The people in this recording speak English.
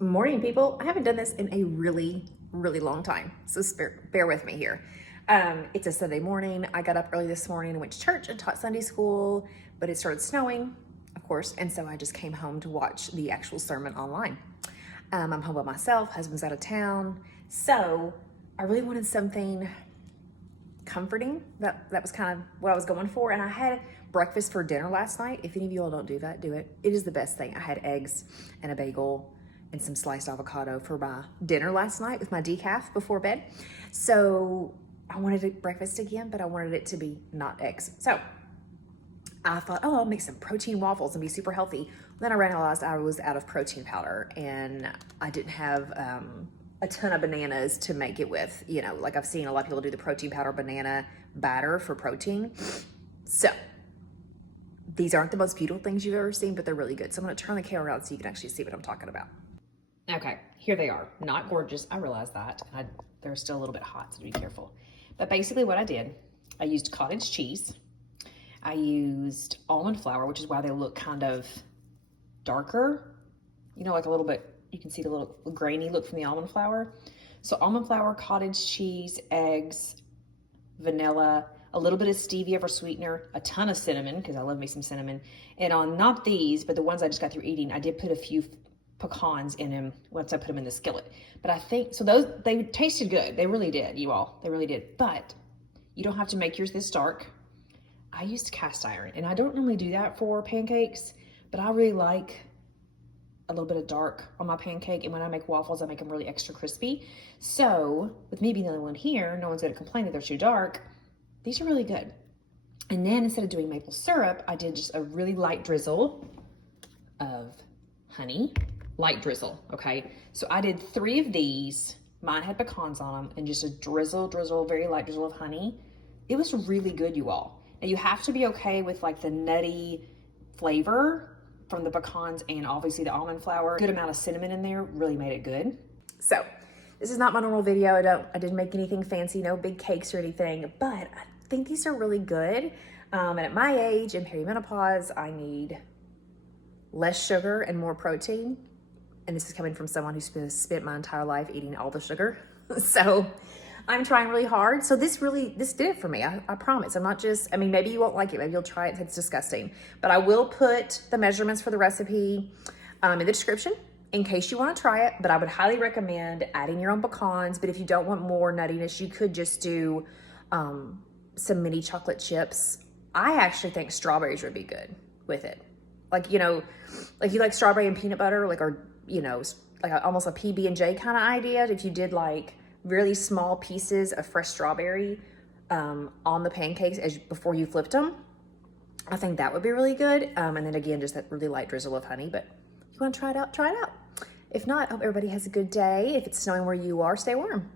Morning, people. I haven't done this in a really long time, so bear with me here. It's a Sunday morning. I got up early this morning and went to church and taught Sunday school, but it started snowing, of course, and so I just came home to watch the actual sermon online. I'm home by myself, husband's out of town, so I really wanted something comforting. That was kind of what I was going for, and I had breakfast for dinner last night. If any of you all don't do that, do it. It is the best thing. I had eggs and a bagel and some sliced avocado for my dinner last night with my decaf before bed. So I wanted breakfast again, but I wanted it to be not eggs. So I thought, oh, I'll make some protein waffles and be super healthy. Then I realized I was out of protein powder and I didn't have a ton of bananas to make it with. You know, like I've seen a lot of people do the protein powder banana batter for protein. So these aren't the most beautiful things you've ever seen, but they're really good. So I'm gonna turn the camera around so you can actually see what I'm talking about. Okay, here they are. Not gorgeous, I realize that. They're still a little bit hot, so be careful. But basically what I did, I used cottage cheese. I used almond flour, which is why they look kind of darker. You know, like a little bit, you can see the little grainy look from the almond flour. So almond flour, cottage cheese, eggs, vanilla, a little bit of stevia for sweetener, a ton of cinnamon, because I love me some cinnamon. And on not these, but the ones I just got through eating, I did put a few pecans in them once I put them in the skillet. But I think, so those, they tasted good. They really did, you all. They really did. But you don't have to make yours this dark. I used cast iron, and I don't normally do that for pancakes, but I really like a little bit of dark on my pancake. And when I make waffles, I make them really extra crispy. So with me being the only one here, no one's gonna complain that they're too dark. These are really good. And then instead of doing maple syrup, I did just a really light drizzle of honey. Light drizzle, okay? So I did 3 of these. Mine had pecans on them, and just a drizzle, very light drizzle of honey. It was really good, you all. Now you have to be okay with like the nutty flavor from the pecans and obviously the almond flour. Good amount of cinnamon in there really made it good. So this is not my normal video. I didn't make anything fancy, no big cakes or anything, but I think these are really good. And at my age in perimenopause, I need less sugar and more protein. And this is coming from someone who's spent my entire life eating all the sugar. So I'm trying really hard. So this did it for me. I promise. I'm not just, I mean, maybe you won't like it. Maybe you'll try it. It's disgusting. But I will put the measurements for the recipe in the description in case you want to try it. But I would highly recommend adding your own pecans. But if you don't want more nuttiness, you could just do some mini chocolate chips. I actually think strawberries would be good with it. Like, you know, like you like strawberry and peanut butter, like, or, you know, like almost a PB&J kind of idea. If you did like really small pieces of fresh strawberry on the pancakes before you flipped them, I think that would be really good. And then again, just that really light drizzle of honey. But if you want to try it out, try it out. If not, I hope everybody has a good day. If it's snowing where you are, stay warm.